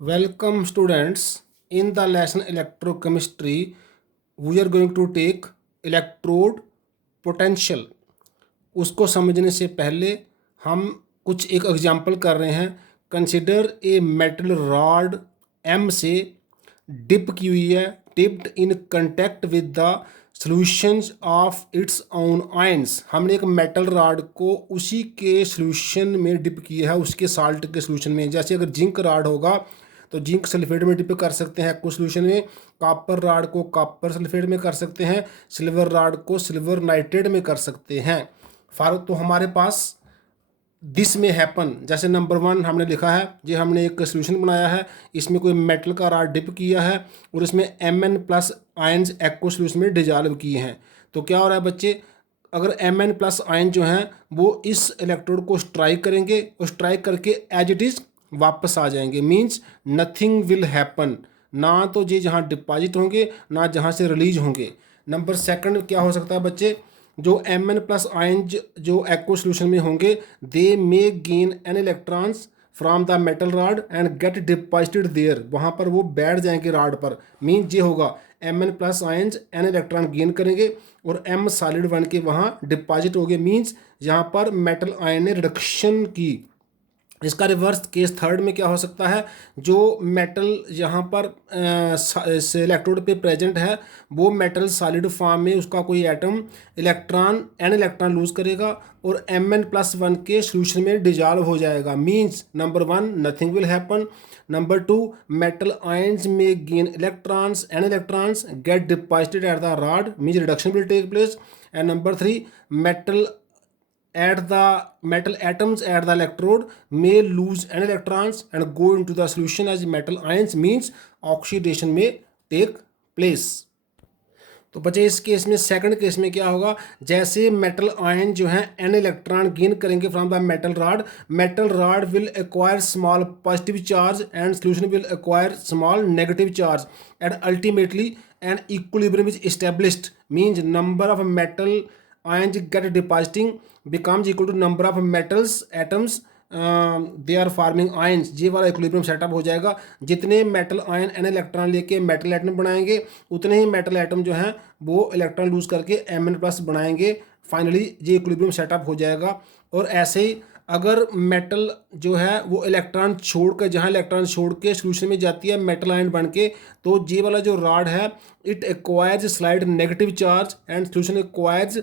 Welcome students. In the lesson electrochemistry, we are going to take electrode potential. उसको समझने से पहले हम कुछ एक एग्जांपल कर रहे हैं. Consider a metal rod M से डिप की हुई है, dipped in contact with the solutions of its own ions. हमने एक मेटल रॉड को उसी के सॉल्यूशन में डिप किया है, उसके साल्ट के सॉल्यूशन में. जैसे अगर जिंक रॉड होगा तो जिंक सल्फेट में डिप कर सकते हैं कुछ सॉल्यूशन में, कॉपर रॉड को कॉपर सल्फेट में कर सकते हैं, सिल्वर रॉड को सिल्वर नाइट्रेट में कर सकते हैं. तो हमारे पास दिस में हैपन, जैसे नंबर 1 हमने लिखा है, ये हमने एक सोल्यूशन बनाया है, इसमें कोई मेटल का रॉड डिप किया है और इसमें Mn+ आयन्स एक्व सोल्यूशन में डिजॉल्व किए हैं. तो क्या हो रहा है बच्चे, अगर Mn+ आयन जो हैं वो इस इलेक्ट्रोड को स्ट्राइक करेंगे और स्ट्राइक करके एज इट इज़ वापस आ जाएंगे. Means nothing will happen. ना तो ये जहाँ डिपॉजिट होंगे ना जहाँ से रिलीज होंगे. नंबर 2 क्या हो सकता है बच्चे, जो Mn+ आयन जो एक्व सोल्यूशन में होंगे, they may gain N electrons from the metal rod and get deposited there. वहाँ पर वो बैठ जाएंगे रॉड पर. मीन ये होगा Mn+ ions an electron gain करेंगे और M सॉलिड बन के वहाँ डिपॉजिट हो गए. मीन्स यहाँ पर मेटल आयन ने रिडक्शन की. इसका रिवर्स केस 3 में क्या हो सकता है, जो मेटल यहाँ पर इलेक्ट्रोड पे प्रेजेंट है वो मेटल सॉलिड फॉर्म में उसका कोई एटम एन इलेक्ट्रॉन लूज करेगा और Mn+1 के सोल्यूशन में डिजॉल्व हो जाएगा. Means number 1 nothing will happen. Number 2 metal ions may gain electrons N electrons get deposited at the rod, means reduction will take place. And number 3 metal metal atoms at the electrode may lose n electrons and go into the solution as metal ions, means oxidation may take place. तो बच्चे इस case में second case में क्या होगा, जैसे metal ion जो है एन इलेक्ट्रॉन गेन करेंगे from the metal rod will acquire small positive charge and solution will acquire small negative charge and ultimately an equilibrium is established. Means number of metal ions get depositing becomes equal to number of metals atoms they are forming ions. ये वाला equilibrium setup हो जाएगा. जितने metal ion an electron लेके metal atom बनाएंगे उतने ही metal atom जो हैं वो इलेक्ट्रॉन लूज करके Mn+ बनाएंगे. फाइनली ये इक्विलिब्रियम सेटअप हो जाएगा. और ऐसे ही अगर मेटल जो है वो इलेक्ट्रॉन छोड़ कर, जहाँ इलेक्ट्रॉन छोड़ के सोल्यूशन में जाती है मेटल आयन बन के, तो ये वाला जो रॉड है it acquires slide negative charge and solution acquires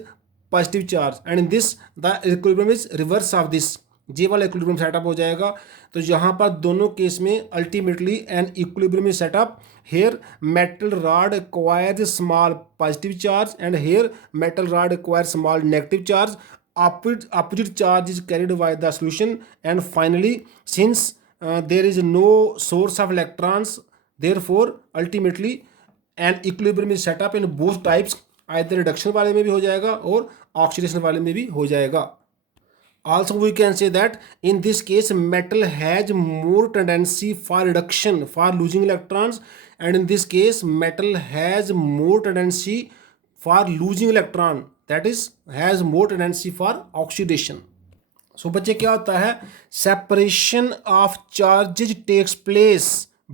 positive charge and in this the equilibrium is reverse of this. ये वाला इक्विलिब्रियम सेटअप हो जाएगा. तो यहाँ पर दोनों केस में ultimately an equilibrium is set up. Here metal rod acquires small positive charge and here metal rod acquires small negative charge. Opposite charge is carried by the solution, and finally since there is no source of electrons, therefore ultimately an equilibrium is set up in both types. either reduction वाले में भी हो जाएगा और oxidation वाले में भी हो जाएगा. Also we can say that in this case metal has more tendency for reduction for losing electrons, and in this case metal has more tendency for losing electron, that is has more tendency for oxidation. So बच्चे क्या होता है, separation of charges takes place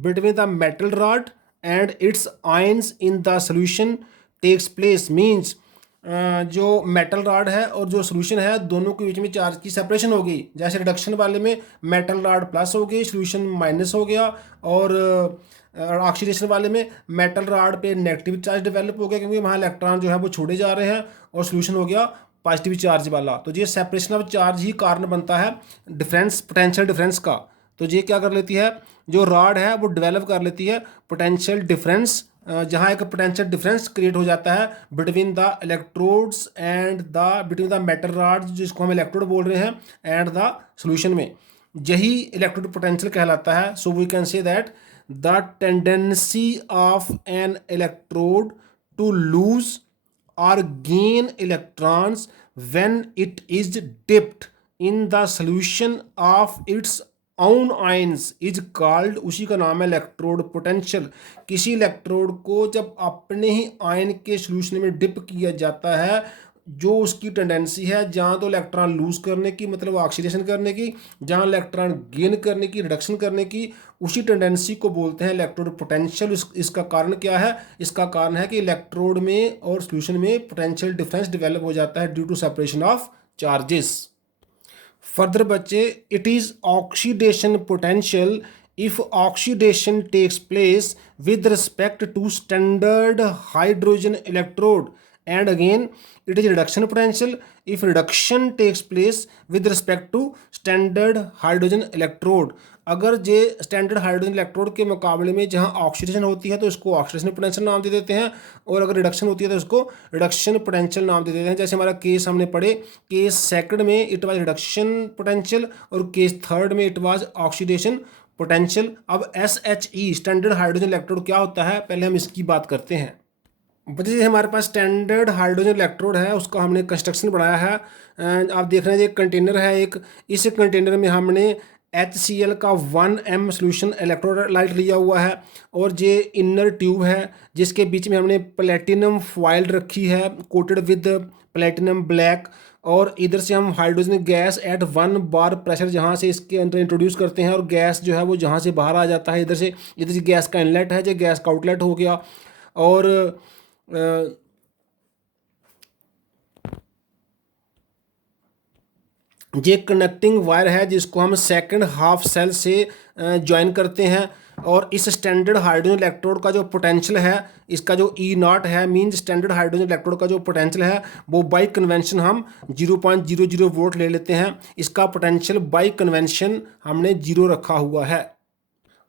between the metal rod and its ions in the solution takes place. means जो metal rod है और जो solution है दोनों के बीच में चार्ज की सेपरेशन हो गई. जैसे रिडक्शन वाले में मेटल रॉड प्लस हो गई, सोल्यूशन माइनस हो गया, और ऑक्सीडेशन वाले में मेटल रॉड पे नेगेटिव चार्ज डेवलप हो गया क्योंकि वहाँ इलेक्ट्रॉन जो है वो छोड़े जा रहे हैं और सोल्यूशन हो गया पॉजिटिव चार्ज वाला. तो ये सेपरेशन ऑफ चार्ज ही कारण बनता है डिफरेंस, पोटेंशियल डिफरेंस का. तो ये क्या कर लेती है, जो रॉड है वो डेवलप कर लेती है पोटेंशियल डिफरेंस, जहाँ एक पोटेंशियल डिफरेंस क्रिएट हो जाता है between the electrodes and between the metal rod, जिसको हम इलेक्ट्रोड बोल रहे हैं, एंड द सोल्यूशन में. यही इलेक्ट्रोड पोटेंशियल कहलाता है. So we can say that the tendency of an electrode to lose or gain electrons when it is dipped in the solution of its own ions is called, उसी का नाम है electrode potential. किसी electrode को जब अपने ही ion के solution में डिप किया जाता है जो उसकी टेंडेंसी है, जहाँ तो इलेक्ट्रॉन लूज करने की मतलब ऑक्सीडेशन करने की, जहाँ इलेक्ट्रॉन गेन करने की रिडक्शन करने की, उसी टेंडेंसी को बोलते हैं इलेक्ट्रोड पोटेंशियल। इसका कारण क्या है? इसका कारण है कि इलेक्ट्रोड में और सोल्यूशन में पोटेंशियल डिफरेंस डेवलप हो जाता है due to separation of charges. Further बच्चे, it is oxidation potential if oxidation takes place with respect to standard hydrogen electrode, and again it is reduction potential if reduction takes place with respect to standard hydrogen electrode। अगर जे standard hydrogen electrode के मुकाबले में जहां oxidation होती है तो इसको oxidation potential नाम दे देते हैं, और अगर रिडक्शन होती है तो इसको रिडक्शन पोटेंशियल नाम दे देते हैं। जैसे हमारा केस हमने पढ़े, केस सेकंड में इट वाज रिडक्शन पोटेंशियल और केस थर्ड में इट वाज ऑक्सीडेशन पोटेंशियल। अब SHE स्टैंडर्ड हाइड्रोजन इलेक्ट्रोड क्या होता है, पहले हम इसकी बात करते हैं। बच्चे हमारे पास स्टैंडर्ड हाइड्रोजन इलेक्ट्रोड है, उसका हमने कंस्ट्रक्शन बनाया है। आप देख रहे हैं, एक कंटेनर है एक, इस कंटेनर में हमने HCl का 1m सोल्यूशन इलेक्ट्रोलाइट लिया हुआ है, और ये इनर ट्यूब है जिसके बीच में हमने प्लेटिनम फॉइल रखी है कोटेड विद प्लेटिनम ब्लैक, और इधर से हम hydrogen gas at 1 bar pressure जहाँ से इसके अंदर इंट्रोड्यूस करते हैं, और गैस जो है वो जहाँ से बाहर आ जाता है इधर से गैस का इनलेट है, जो गैस का आउटलेट हो गया। और ये कनेक्टिंग वायर है जिसको हम सेकंड हाफ सेल से ज्वाइन करते हैं। और इस स्टैंडर्ड हाइड्रोजन इलेक्ट्रोड का जो पोटेंशियल है, इसका जो E0 है, मींस स्टैंडर्ड हाइड्रोजन इलेक्ट्रोड का जो पोटेंशियल है वो बाई कन्वेंशन हम 0.00 वोल्ट ले लेते हैं। इसका पोटेंशियल बाई कन्वेंशन हमने 0 रखा हुआ है।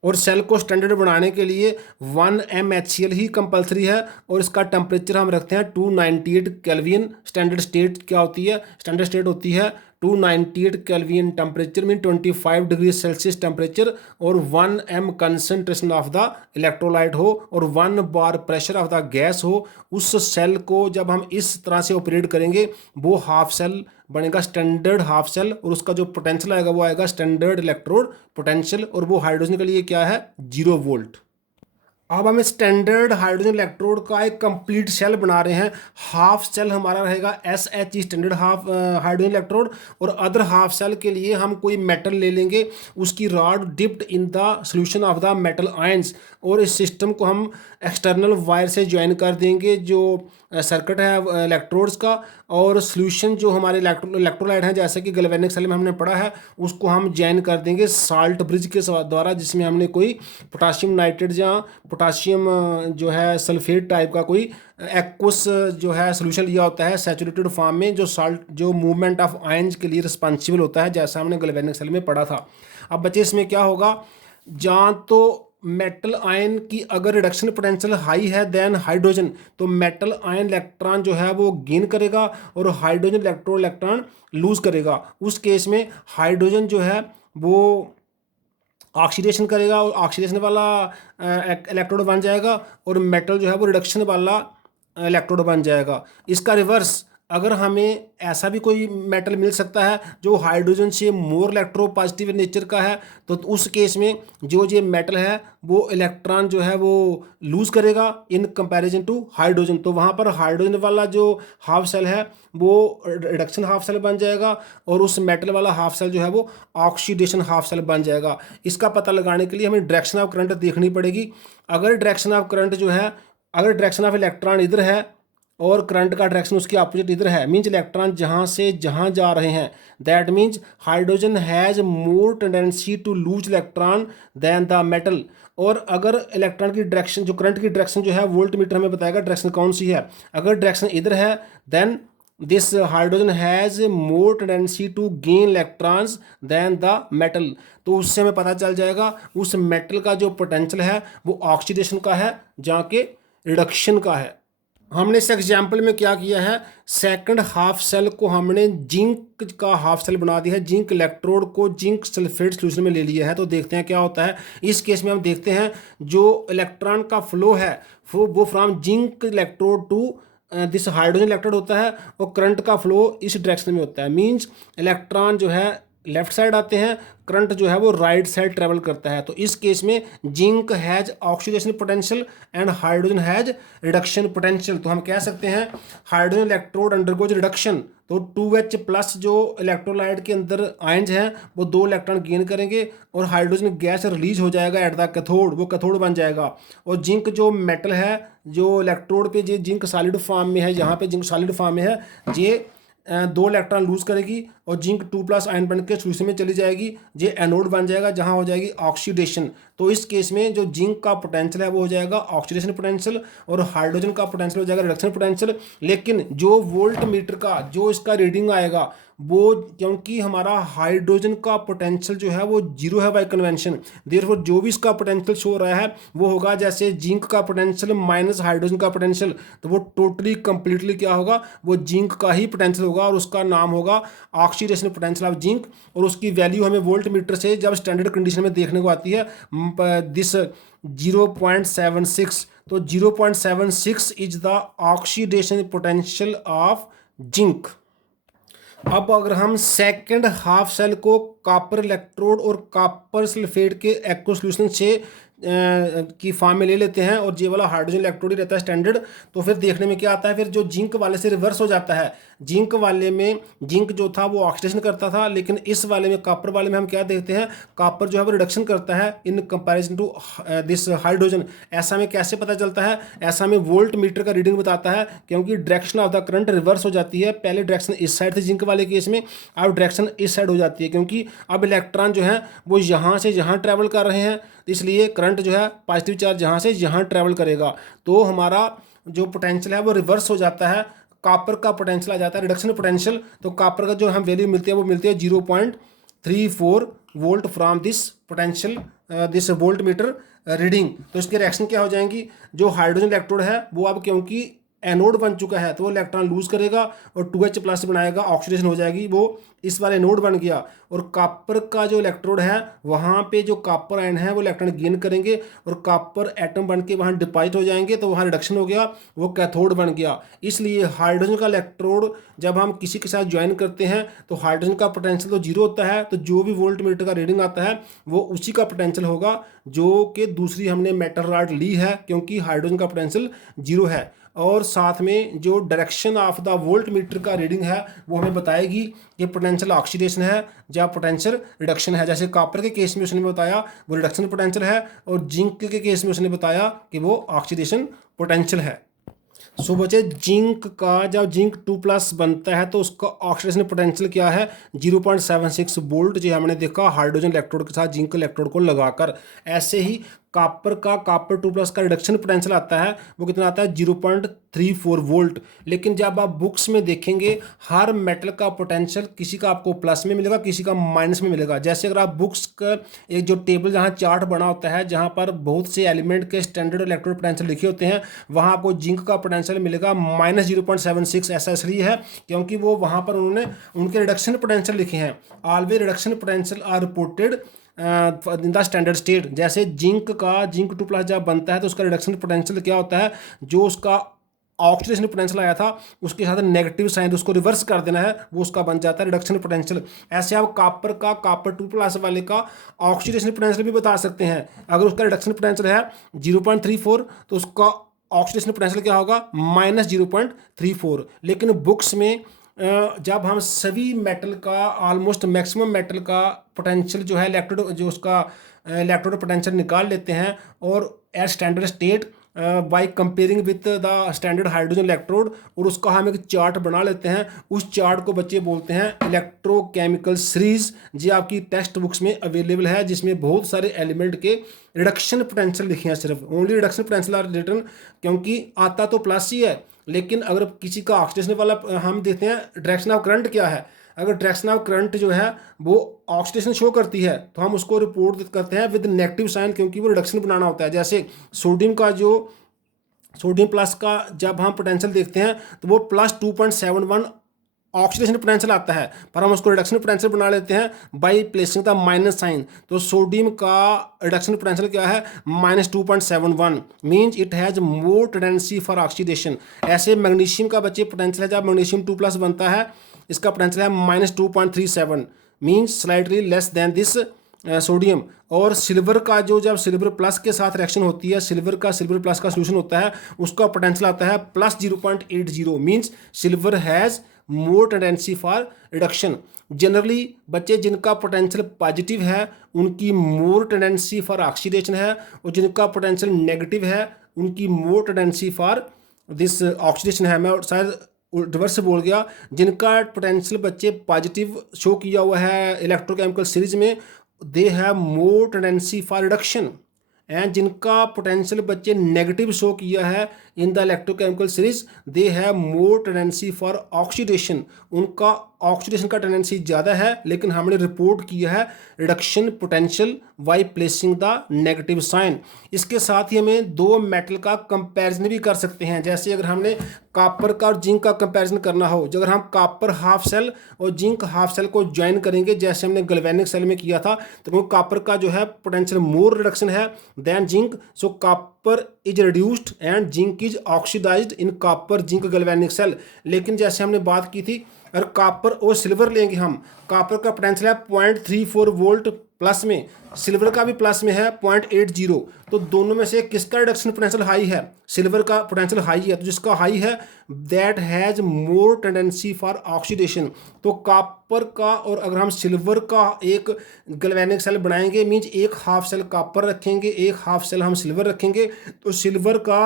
और सेल को स्टैंडर्ड बनाने के लिए 1m HCl ही कंपलसरी है, और इसका टेम्परेचर हम रखते हैं 298 केल्विन। स्टैंडर्ड स्टेट क्या होती है? स्टैंडर्ड स्टेट होती है 298 kelvin temperature mean 25 degree Celsius temperature, और 1m concentration of the electrolyte हो और 1 बार प्रेशर ऑफ द गैस हो। उस सेल को जब हम इस तरह से ऑपरेट करेंगे वो हाफ सेल बनेगा, स्टैंडर्ड हाफ सेल, और उसका जो पोटेंशियल आएगा वो आएगा स्टैंडर्ड इलेक्ट्रोड पोटेंशियल, और वो हाइड्रोजन के लिए क्या है? 0 वोल्ट। अब हम स्टैंडर्ड हाइड्रोजन इलेक्ट्रोड का एक कंप्लीट सेल बना रहे हैं। हाफ सेल हमारा रहेगा SHE standard half hydrogen electrode, और अदर हाफ सेल के लिए हम कोई मेटल ले लेंगे, उसकी rod dipped in the solution of the metal ions, और इस सिस्टम को हम एक्सटर्नल वायर से ज्वाइन कर देंगे जो सर्किट है इलेक्ट्रोड्स का, और सोल्यूशन जो हमारे इलेक्ट्रोलाइट हैं जैसे कि गैल्वेनिक सेल में हमने पढ़ा है उसको हम ज्वाइन कर देंगे साल्ट ब्रिज के द्वारा, जिसमें हमने कोई पोटाशियम नाइट्रेट या पोटाशियम जो है सल्फेट टाइप का कोई एक्वस जो है सोल्यूशन लिया होता है सैचुरेटेड फॉर्म में, जो साल्ट जो मूवमेंट ऑफ आयंस के लिए रिस्पॉन्सिबल होता है, जैसा हमने गैल्वेनिक सेल में पढ़ा था। अब बच्चे इसमें क्या होगा, जहाँ तो मेटल आयन की अगर रिडक्शन पोटेंशियल हाई है देन हाइड्रोजन, तो मेटल आयन इलेक्ट्रॉन जो है वो गेन करेगा और हाइड्रोजन इलेक्ट्रॉन लूज करेगा। उस केस में हाइड्रोजन जो है वो ऑक्सीडेशन करेगा और ऑक्सीडेशन वाला इलेक्ट्रोड बन जाएगा, और मेटल जो है वो रिडक्शन वाला इलेक्ट्रोड बन जाएगा। इसका रिवर्स, अगर हमें ऐसा भी कोई मेटल मिल सकता है जो हाइड्रोजन से मोर इलेक्ट्रो पॉजिटिव नेचर का है, तो उस केस में जो ये मेटल है वो इलेक्ट्रॉन जो है वो लूज करेगा इन कंपैरिजन टू हाइड्रोजन। तो वहाँ पर हाइड्रोजन वाला जो हाफ सेल है वो रिडक्शन हाफ सेल बन जाएगा, और उस मेटल वाला हाफ सेल जो है वो ऑक्सीडेशन हाफ सेल बन जाएगा। इसका पता लगाने के लिए हमें डायरेक्शन ऑफ करंट देखनी पड़ेगी। अगर डायरेक्शन ऑफ करंट जो है, अगर डायरेक्शन ऑफ इलेक्ट्रॉन इधर है और करंट का डायरेक्शन उसके अपोजिट इधर है, मींस इलेक्ट्रॉन जहाँ से जहाँ जा रहे हैं, that means hydrogen has more tendency to lose electron than the metal. और अगर इलेक्ट्रॉन की डायरेक्शन जो करंट की डायरेक्शन जो है वोल्ट मीटर हमें बताएगा डायरेक्शन कौन सी है। अगर डायरेक्शन इधर है then this hydrogen has more tendency to gain electrons than the metal. तो उससे हमें पता चल जाएगा उस मेटल का जो पोटेंशियल है वो ऑक्सीडेशन का है जहाँ के रिडक्शन का है। हमने इस एग्जाम्पल में क्या किया है, सेकंड हाफ सेल को हमने जिंक का हाफ सेल बना दिया है, जिंक इलेक्ट्रोड को जिंक सल्फेट सोल्यूशन में ले लिया है। तो देखते हैं क्या होता है। इस केस में हम देखते हैं जो इलेक्ट्रॉन का फ्लो है वो from zinc electrode to this hydrogen electrode होता है, और करंट का फ्लो इस डायरेक्शन में होता है। मींस इलेक्ट्रॉन जो है लेफ्ट साइड आते हैं, करंट जो है वो राइट साइड ट्रेवल करता है। तो इस केस में zinc has oxidation potential and hydrogen has reduction potential. तो हम कह सकते हैं हाइड्रोजन इलेक्ट्रोड अंडरगोज रिडक्शन, तो 2H प्लस जो इलेक्ट्रोलाइट के अंदर आयंस हैं वो 2 इलेक्ट्रॉन गेन करेंगे और हाइड्रोजन गैस रिलीज हो जाएगा एट द कैथोड, वो कैथोड बन जाएगा। और जिंक जो मेटल है, जो इलेक्ट्रोड पे जो जिंक सॉलिड फॉर्म में है, यहाँ पे जिंक सॉलिड फॉर्म में है, ये 2 इलेक्ट्रॉन लूज करेगी और जिंक 2+ आयन बन के सॉल्यूशन में चली जाएगी, ये एनोड बन जाएगा जहां हो जाएगी ऑक्सीडेशन। तो इस केस में जो जिंक का पोटेंशियल है वो हो जाएगा ऑक्सीडेशन पोटेंशियल और हाइड्रोजन का पोटेंशियल हो जाएगा रिडक्शन पोटेंशियल। लेकिन जो वोल्ट मीटर का जो इसका रीडिंग आएगा वो, क्योंकि हमारा हाइड्रोजन का पोटेंशियल जो है वो 0 है बाय कन्वेंशन, देयरफॉर जो भी इसका पोटेंशियल शो हो रहा है वो होगा जैसे जिंक का पोटेंशियल माइनस हाइड्रोजन का पोटेंशियल, तो वो टोटली कंप्लीटली क्या होगा, वो जिंक का ही पोटेंशियल होगा और उसका नाम होगा ऑक्सीडेशन पोटेंशियल ऑफ जिंक। और उसकी वैल्यू हमें वोल्ट मीटर से जब स्टैंडर्ड कंडीशन में देखने को आती है दिस 0.76, तो 0.76 is the oxidation potential of zinc. अब अगर हम सेकंड हाफ सेल को कॉपर इलेक्ट्रोड और कॉपर सल्फेट के एक्व सॉल्यूशन से की फॉर्म में ले लेते हैं और ये वाला हाइड्रोजन इलेक्ट्रोड ही रहता है स्टैंडर्ड, तो फिर देखने में क्या आता है, फिर जो जिंक वाले से रिवर्स हो जाता है। जिंक वाले में जिंक जो था वो ऑक्सीडेशन करता था, लेकिन इस वाले में कॉपर वाले में हम क्या देखते हैं, कॉपर जो है वो रिडक्शन करता है in comparison to this hydrogen. ऐसा में कैसे पता चलता है, ऐसा में वोल्ट मीटर का रीडिंग बताता है, क्योंकि direction of the current reverse हो जाती है। पहले डायरेक्शन इस साइड थी जिंक वाले केस में, अब डायरेक्शन इस साइड हो जाती है, क्योंकि अब इलेक्ट्रॉन जो है वो यहाँ से यहाँ ट्रैवल कर रहे हैं, इसलिए करंट जो है पॉजिटिव चार्ज यहाँ से यहाँ ट्रैवल करेगा, तो हमारा जो पोटेंशियल है वो रिवर्स हो जाता है, कॉपर का पोटेंशियल आ जाता है रिडक्शन पोटेंशियल। तो कॉपर का जो हम वैल्यू मिलती है वो मिलती है 0.34 volt from this potential this volt meter reading. तो इसकी रिएक्शन क्या हो जाएंगी, जो हाइड्रोजन इलेक्ट्रोड है वो अब क्योंकि एनोड बन चुका है तो वो इलेक्ट्रॉन लूज करेगा और 2H प्लस बनाएगा, ऑक्सीडेशन हो जाएगी, वो इस वाले एनोड बन गया। और कॉपर का जो इलेक्ट्रोड है वहाँ पे जो कॉपर आयन है वो इलेक्ट्रॉन गेन करेंगे और कॉपर एटम बन के वहाँ डिपॉजिट हो जाएंगे, तो वहाँ रिडक्शन हो गया, वो कैथोड बन गया। इसलिए हाइड्रोजन का इलेक्ट्रोड जब हम किसी के साथ ज्वाइन करते हैं तो हाइड्रोजन का पोटेंशियल तो 0 होता है, तो जो भी वोल्ट मीटर का रीडिंग आता है वो उसी का पोटेंशियल होगा जो कि दूसरी हमने मेटल रॉड ली है, क्योंकि हाइड्रोजन का पोटेंशियल 0 है। और साथ में जो direction of the volt meter का रीडिंग है वो हमें बताएगी कि पोटेंशियल ऑक्सीडेशन है या पोटेंशियल रिडक्शन है। जैसे कॉपर के केस में उसने बताया वो रिडक्शन पोटेंशियल है और जिंक के केस में उसने बताया कि वो ऑक्सीडेशन पोटेंशियल है। सो बच्चे, जिंक का जब जिंक 2+ बनता है तो उसका ऑक्सीडेशन पोटेंशियल क्या है, 0.76 वोल्ट, जो हमने देखा हाइड्रोजन इलेक्ट्रोड के साथ जिंक इलेक्ट्रोड को लगाकर। ऐसे ही कॉपर 2+ का रिडक्शन पोटेंशियल आता है, वो कितना आता है 0.34 वोल्ट। लेकिन जब आप बुक्स में देखेंगे हर मेटल का पोटेंशियल किसी का आपको प्लस में मिलेगा, किसी का माइनस में मिलेगा। जैसे अगर आप बुक्स का एक जो टेबल जहाँ चार्ट बना होता है जहाँ पर बहुत से एलिमेंट के स्टैंडर्ड इलेक्ट्रोड पोटेंशियल लिखे होते हैं, वहाँ आपको जिंक का पोटेंशियल मिलेगा -0.76। ऐसा इसलिए है क्योंकि वो वहाँ पर उन्होंने उनके रिडक्शन पोटेंशियल लिखे हैं। Always reduction potential are reported in the standard state. जैसे जिंक 2+ जब बनता है तो उसका रिडक्शन पोटेंशियल क्या होता है, जो उसका ऑक्सीडेशन पोटेंशियल आया था उसके साथ नेगेटिव साइन उसको रिवर्स कर देना है, वो उसका बन जाता है रिडक्शन पोटेंशियल। ऐसे आप कॉपर 2+ वाले का ऑक्सीडेशन पोटेंशियल भी बता सकते हैं। अगर उसका रिडक्शन पोटेंशियल है 0.34 तो उसका ऑक्सीडेशन पोटेंशियल क्या होगा -0.34। लेकिन बुक्स में जब हम सभी मेटल का ऑलमोस्ट मैक्सिमम मेटल का पोटेंशियल जो है इलेक्ट्रोड जो उसका इलेक्ट्रोड पोटेंशियल निकाल लेते हैं और at standard state by comparing with the standard hydrogen electrode, और उसका हम एक चार्ट बना लेते हैं। उस चार्ट को बच्चे बोलते हैं इलेक्ट्रोकेमिकल सीरीज, जी आपकी टेक्स्ट बुक्स में अवेलेबल है, जिसमें बहुत सारे एलिमेंट के रिडक्शन पोटेंशियल लिखे हैं। सिर्फ only reduction potential are written, क्योंकि आता तो प्लस ही है, लेकिन अगर किसी का ऑक्सीडेशन वाला हम देखते हैं डायरेक्शन ऑफ करंट क्या है, अगर डायरेक्शन ऑफ करंट जो है वो ऑक्सीडेशन शो करती है तो हम उसको रिपोर्ट करते हैं विद नेगेटिव साइन, क्योंकि वो रिडक्शन बनाना होता है। जैसे सोडियम प्लस का जब हम पोटेंशियल देखते हैं तो वो +2.71 ऑक्सीडेशन पोटेंशियल आता है, पर हम उसको रिडक्शन पोटेंशियल बना लेते हैं by placing the minus sign. तो सोडियम का रिडक्शन पोटेंशियल क्या है -2.71, means it has more tendency for oxidation. ऐसे मैग्नीशियम का बच्चे पोटेंशियल है, जब मैग्नीशियम 2+ बनता है इसका पोटेंशियल है -2.37, means slightly less than this sodium. और सिल्वर का जो जब सिल्वर प्लस के साथ रिएक्शन होती है, सिल्वर प्लस का सोल्यूशन होता है, उसका पोटेंशियल आता है plus 0.80, means silver has more tendency for reduction. Generally बच्चे जिनका पोटेंशियल पॉजिटिव है उनकी मोर टेंडेंसी फॉर ऑक्सीडेशन है, और जिनका पोटेंशियल नेगेटिव है उनकी मोर टेंडेंसी फॉर दिस ऑक्सीडेशन है। मैं शायद रिवर्स बोल गया, जिनका पोटेंशियल बच्चे पॉजिटिव शो किया हुआ है इलेक्ट्रोकेमिकल सीरीज में, they have more tendency for reduction. And जिनका पोटेंशियल बच्चे नेगेटिव शो किया है in the electrochemical series, they have more tendency for oxidation. उनका ऑक्सीडेशन का टेंडेंसी ज़्यादा है, लेकिन हमने रिपोर्ट किया है reduction potential by placing the negative sign. इसके साथ ही हमें दो मेटल का कंपैरिजन भी कर सकते हैं। जैसे अगर हमने कॉपर का और जिंक का कंपैरिजन करना हो, जो अगर हम कॉपर हाफ सेल और जिंक हाफ सेल को ज्वाइन करेंगे जैसे हमने गैल्वेनिक सेल में किया था, तो कॉपर का जो है पोटेंशियल मोर रिडक्शन है than zinc, so copper is reduced and zinc is oxidised in copper zinc galvanic cell. लेकिन जैसे हमने बात की थी, अगर कॉपर और सिल्वर लेंगे हम, कॉपर का पोटेंशियल है 0.34 वोल्ट प्लस में, सिल्वर का भी प्लस में है 0.80, तो दोनों में से किसका रिडक्शन पोटेंशियल हाई है? सिल्वर का पोटेंशियल हाई है, तो जिसका हाई है that has more tendency for oxidation. तो कॉपर का और अगर हम सिल्वर का एक गैल्वेनिक सेल बनाएंगे, मीन्स एक हाफ सेल कॉपर रखेंगे, एक हाफ सेल हम सिल्वर रखेंगे, तो सिल्वर का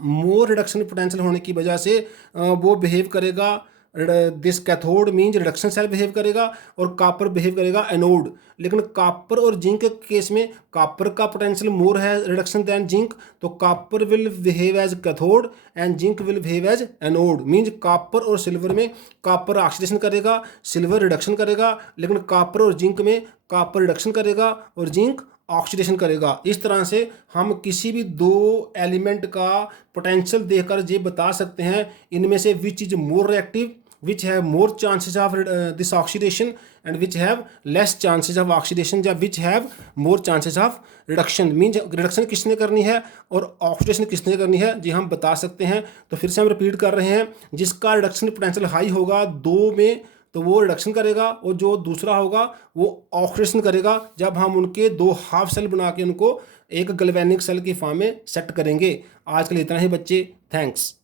मोर रिडक्शन पोटेंशियल होने की वजह से वो बिहेव करेगा, this cathode means reduction cell behave करेगा, और कॉपर बिहेव करेगा एनोड। लेकिन कॉपर और जिंक के केस में कॉपर का पोटेंशियल मोर है रिडक्शन दैन जिंक, तो copper will behave as cathode and zinc will behave as anode. Means copper और सिल्वर में कॉपर ऑक्सीडेशन करेगा, सिल्वर रिडक्शन करेगा, लेकिन कॉपर और जिंक में कॉपर रिडक्शन करेगा और जिंक ऑक्सीडेशन करेगा। इस तरह से हम किसी भी दो एलिमेंट का पोटेंशियल देखकर ये बता सकते हैं इनमें से which is more reactive, which have more chances of this oxidation and which have less chances of oxidation, या which have more chances of reduction। Means reduction किसने करनी है और ऑक्सीडेशन किसने करनी है, जी हम बता सकते हैं। तो फिर से हम रिपीट कर रहे हैं, जिसका रिडक्शन पोटेंशियल हाई होगा दो में तो वो रिडक्शन करेगा, और जो दूसरा होगा वो ऑक्सीडेशन करेगा जब हम उनके दो हाफ सेल बना के उनको एक गैल्वेनिक सेल की फॉर्म में सेट करेंगे। आज के लिए इतना ही बच्चे, थैंक्स।